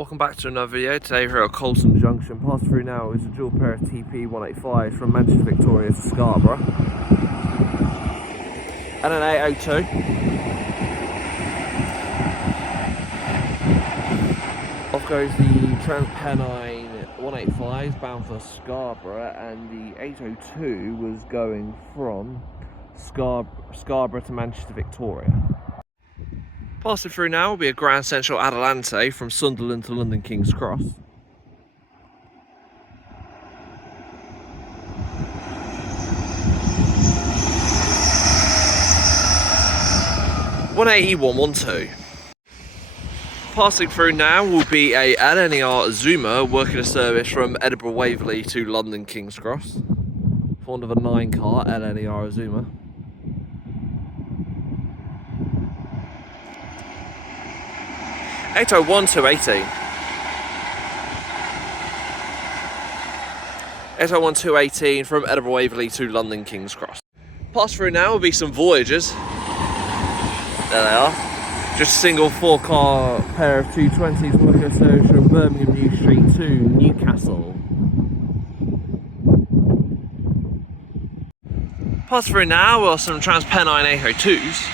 Welcome back to another video. Today we're at Colton Junction. Pass through now is a dual pair of TP 185 from Manchester Victoria to Scarborough. And an 802. Off goes the TransPennine 185s bound for Scarborough, and the 802 was going from Scarborough to Manchester Victoria. Passing through now will be a Grand Central Adelante from Sunderland to London King's Cross. (180-112). Passing through now will be a LNER Zoomer working a service from Edinburgh Waverley to London King's Cross. For another 9 car LNER Zoomer. (801-218). 801-218 from Edinburgh Waverley to London King's Cross. Pass through now will be some Voyagers. There they are. Just a single 4-car pair of 220s working a service from Birmingham New Street to Newcastle. Pass through now are some TransPennine 802s.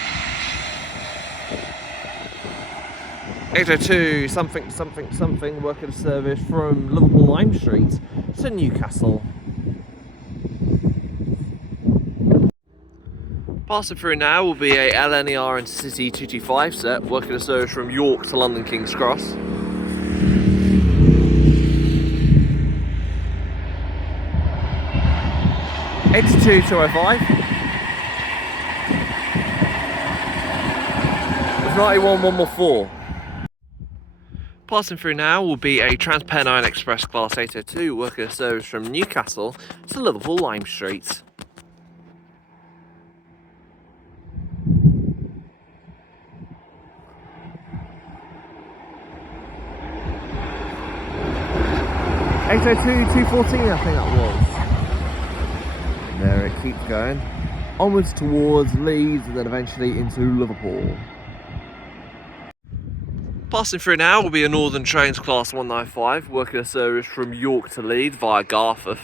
802 something working a service from Liverpool Lime Street to Newcastle. Passing through now will be a LNER Intercity 225 set working a service from York to London King's Cross. (82205). With 91-114. Passing through now will be a TransPennine Express Class 802 working a service from Newcastle to Liverpool Lime Street. (802-214) I think that was. There it keeps going. Onwards towards Leeds and then eventually into Liverpool. Passing through now will be a Northern Trains Class 195 working a service from York to Leeds via Garforth.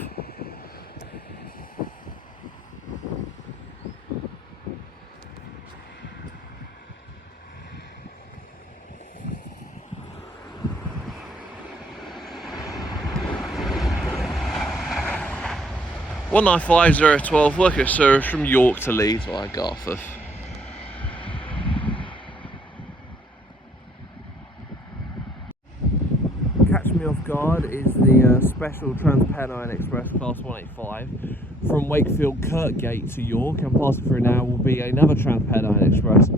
(195-012) working a service from York to Leeds via Garforth. Catch me off guard is the special TransPennine Express Class 185 from Wakefield Kirkgate to York, and passing through now will be another TransPennine Express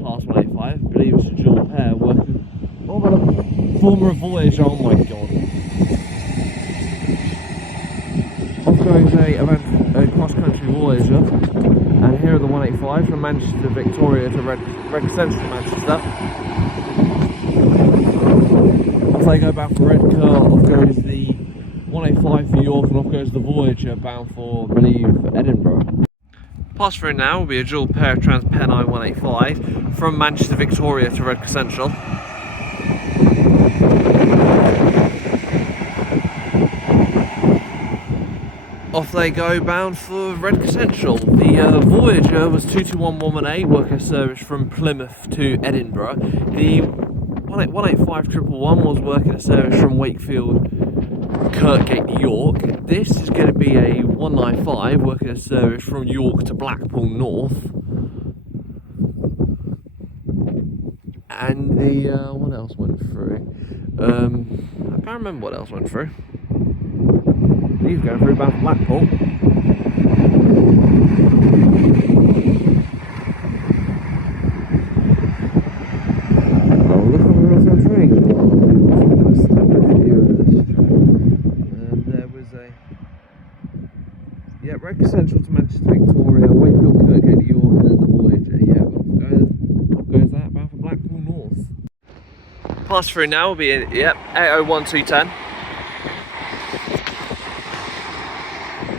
Class 185. I believe it's a dual pair working. Oh, but a former Voyager, oh my god. Off goes a Cross Country Voyager, and here are the 185s from Manchester Victoria to Red Central Manchester. Off they go bound for Redcar, off goes the 185 for York, and off goes the Voyager bound for, I believe, Edinburgh. Pass through now will be a dual pair of TransPennine 185 from Manchester Victoria to Redcar Central. Off they go bound for Redcar Central. The Voyager was 221118 working a service from Plymouth to Edinburgh. The 185-111 was working a service from Wakefield Kirkgate to York. This is going to be a 195 working a service from York to Blackpool North. And the what else went through? I can't remember what else went through. He's going through bound for Blackpool. Yeah, Redcar Central to Manchester Victoria, Wakefield Kirkgate to York, and then the Voyager. Yeah, off goes that, bound for Blackpool North. Pass through now will be, 801-210.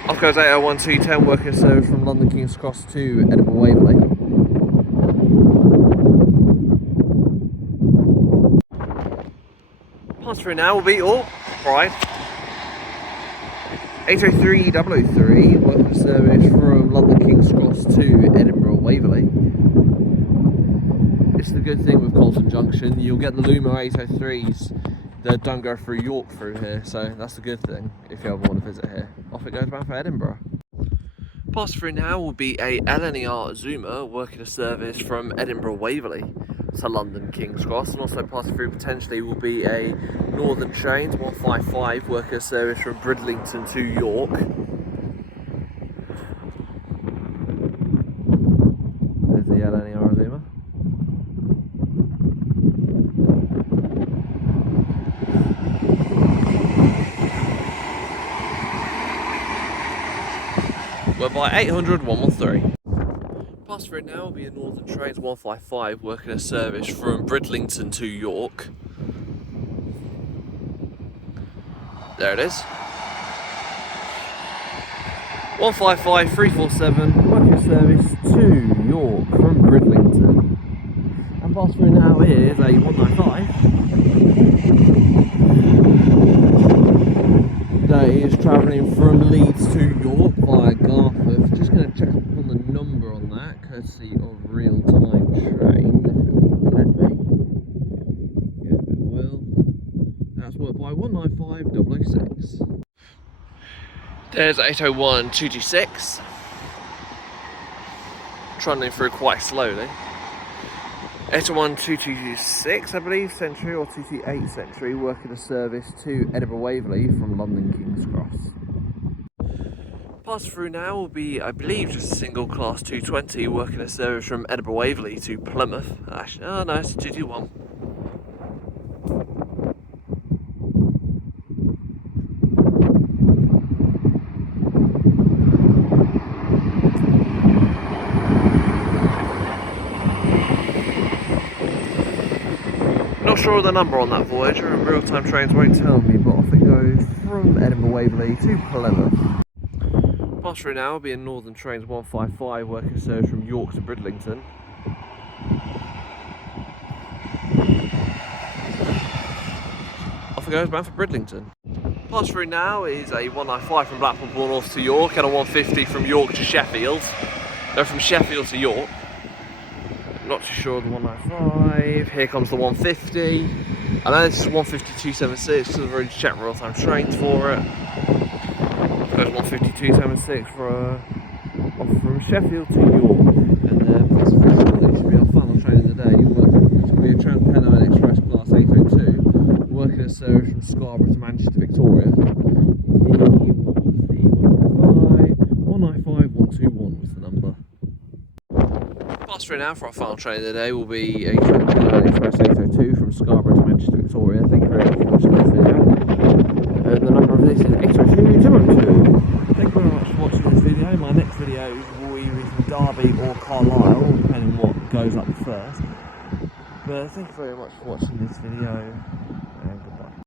Off goes 801-210, working service from London King's Cross to Edinburgh Waverley. Pass through now will be all right. 803-003, working service from London King's Cross to Edinburgh Waverley. It's the good thing with Colton Junction, you'll get the LNER 803s that don't go through York through here, so that's the good thing if you ever want to visit here. Off it goes bound for Edinburgh. Pass through now will be a LNER Zoomer working a service from Edinburgh Waverley to London King's Cross, and also passing through potentially will be a Northern Trains 155 working a service from Bridlington to York. There's the LNER Zoomer. We're by 800-113. Pass through now will be a Northern Trains 155 working a service from Bridlington to York. There it is. 155-347 working a service to York from Bridlington. And pass through now is a 195. That is travelling from Leeds to York via Garforth. Just going to check up on the number on that, courtesy of real-time train. If it will let me. Yeah, it will. That's worked by 195-006. There's 801-226. Trundling through quite slowly. 801-226, I believe, Century, or 228 Century, working a service to Edinburgh Waverley from London King's Cross. Pass through now will be, I believe, just a single class 220, working a service from Edinburgh Waverley to Plymouth. Actually, oh no, it's a 221. Not sure of the number on that Voyager, and real-time trains won't tell me, but off it goes from Edinburgh Waverley to Plymouth. Pass through now will be a Northern Trains 155 working service from York to Bridlington. Off it goes bound for Bridlington. Pass through now is a 195 from Blackpool North to York and a 150 from York to Sheffield. They're from Sheffield to York. Not too sure of the 195. Here comes the 150. I know this is 152.76 because I've already checked real-time trains for it. There's 152.76 from Sheffield to York. And possibly should be our final train of the day. It's going to be a TransPennine Express Class 802, working a service from Scarborough to Manchester, Victoria. The 195-121 was the number. Pass through now for our final train of the day will be a TransPennine Express 802 from Scarborough to Manchester, Victoria. Thank you very much for watching this video. And the number of this is 802-202. Thank you very much for watching this video. My next video will be with Derby or Carlisle, depending on what goes up first. But thank you very much for watching this video.